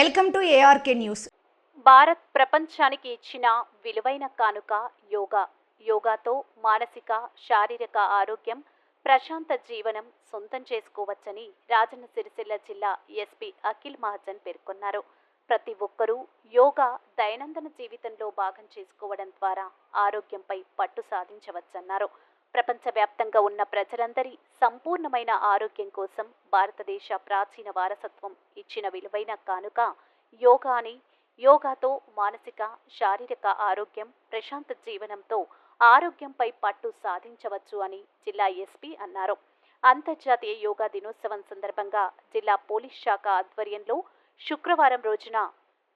Welcome to ARK news. Bharat ప్రపంచానికి ఇచ్చిన విలువైన కానుక యోగా. యోగాతో మానసిక, శారీరక ఆరోగ్యం, ప్రశాంత జీవనం సొంతం చేసుకోవచ్చని రాజన్న సిరిసిల్ల జిల్లా ఎస్పీ అఖిల్ మహాజన్ పేర్కొన్నారు. ప్రతి ఒక్కరూ యోగా దైనందిన జీవితంలో భాగం చేసుకోవడం ద్వారా ఆరోగ్యంపై పట్టు సాధించవచ్చన్నారు. ప్రపంచవ్యాప్తంగా ఉన్న ప్రజలందరి సంపూర్ణమైన ఆరోగ్యం కోసం భారతదేశ ప్రాచీన వారసత్వం ఇచ్చిన విలువైన కానుక యోగా అని, యోగాతో మానసిక, శారీరక ఆరోగ్యం, ప్రశాంత జీవనంతో ఆరోగ్యంపై పట్టు సాధించవచ్చు అని జిల్లా ఎస్పీ అన్నారు. అంతర్జాతీయ యోగా దినోత్సవం సందర్భంగా జిల్లా పోలీస్ శాఖ ఆధ్వర్యంలో శుక్రవారం రోజున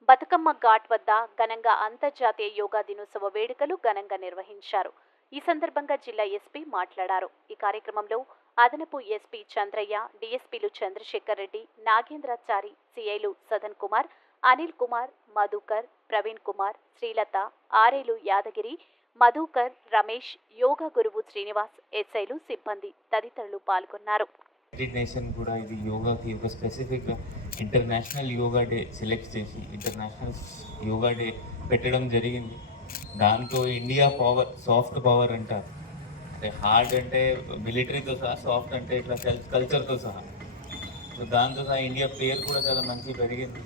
బతుకమ్మ ఘాట్ వద్ద ఘనంగా అంతర్జాతీయ యోగా దినోత్సవ వేడుకలు ఘనంగా నిర్వహించారు. ఈ సందర్భంగా జిల్లా ఎస్పీ మాట్లాడారు. ఈ కార్యక్రమంలో అదనపు ఎస్పీ చంద్రయ్య, డీఎస్పీలు చంద్రశేఖర్ రెడ్డి, నాగేంద్రాచారి, సిఐలు సదన్ కుమార్, అనిల్ కుమార్, మధుకర్, ప్రవీణ్ కుమార్, శ్రీలత, ఆరేలు యాదగిరి, మధుకర్, రమేష్, యోగా గురువు శ్రీనివాస్, ఎస్ఐలు, సిబ్బంది తదితరులు పాల్గొన్నారు. నేషన్ కూడా ఇది యోగాకి ఒక specific international yoga day select చేసి ఇంటర్నేషనల్ యోగా డే పెట్టడం జరిగింది. దాంతో ఇండియా పవర్, సాఫ్ట్ పవర్ అంటారు. అంటే హార్డ్ అంటే మిలిటరీతో సహా, సాఫ్ట్ అంటే ఇట్లా కల్చర్తో సహా. సో దాంతో సహా ఇండియా పేరు కూడా చాలా మంచి పెరిగింది.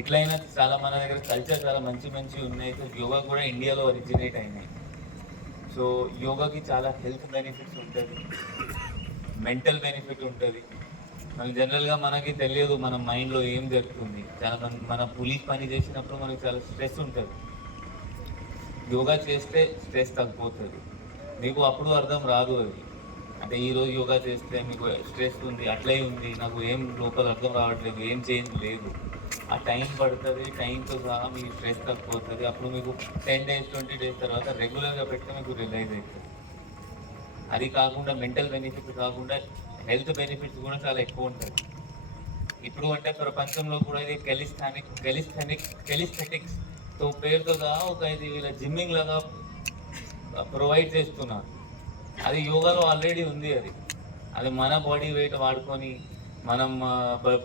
ఎట్లయినా చాలా మన దగ్గర కల్చర్ చాలా మంచి ఉన్నాయి. సో యోగా కూడా ఇండియాలో ఒరిజినేట్ అయినాయి. సో యోగాకి చాలా హెల్త్ బెనిఫిట్స్ ఉంటుంది, మెంటల్ బెనిఫిట్ ఉంటుంది. మళ్ళీ జనరల్గా మనకి తెలియదు మన మైండ్లో ఏం జరుగుతుంది. చాలా మంది మన పోలీస్ పని చేసినప్పుడు మనకి చాలా స్ట్రెస్ ఉంటుంది. యోగా చేస్తే స్ట్రెస్ తగ్గిపోతుంది. మీకు అప్పుడు అర్థం రాదు అది. అంటే ఈరోజు యోగా చేస్తే మీకు స్ట్రెస్ ఉంది, అట్లే ఉంది, నాకు ఏం లోపల అర్థం రావట్లేదు, ఏం చేంజ్ లేదు. ఆ టైం పడుతుంది. టైంతో సహా మీకు స్ట్రెస్ తగ్గిపోతుంది. అప్పుడు మీకు 10 days 20 days తర్వాత రెగ్యులర్గా పెడితే మీకు రిలైజ్ అవుతుంది. అది కాకుండా మెంటల్ బెనిఫిట్స్ కాకుండా హెల్త్ బెనిఫిట్స్ కూడా చాలా ఎక్కువ ఉంటుంది. ఇప్పుడు అంటే ప్రపంచంలో కూడా ఇది కెలిస్థెటిక్స్ తో పేరుతో సహా ఒక ఇది వీళ్ళ జిమ్మింగ్ లాగా ప్రొవైడ్ చేస్తున్నారు. అది యోగాలో ఆల్రెడీ ఉంది. అది మన బాడీ వెయిట్ వాడుకొని మనం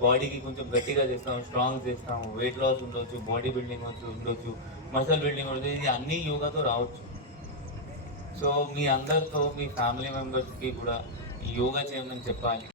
బాడీకి కొంచెం గట్టిగా చేస్తాము, స్ట్రాంగ్ చేస్తాము, వెయిట్ లాస్ ఉండొచ్చు, బాడీ బిల్డింగ్ ఉండొచ్చు, మసల్ బిల్డింగ్ ఉండొచ్చు. ఇది అన్నీ యోగాతో రావచ్చు. సో మీ అందరితో, మీ ఫ్యామిలీ మెంబర్స్కి కూడా యోగా చేయమని చెప్పాలి.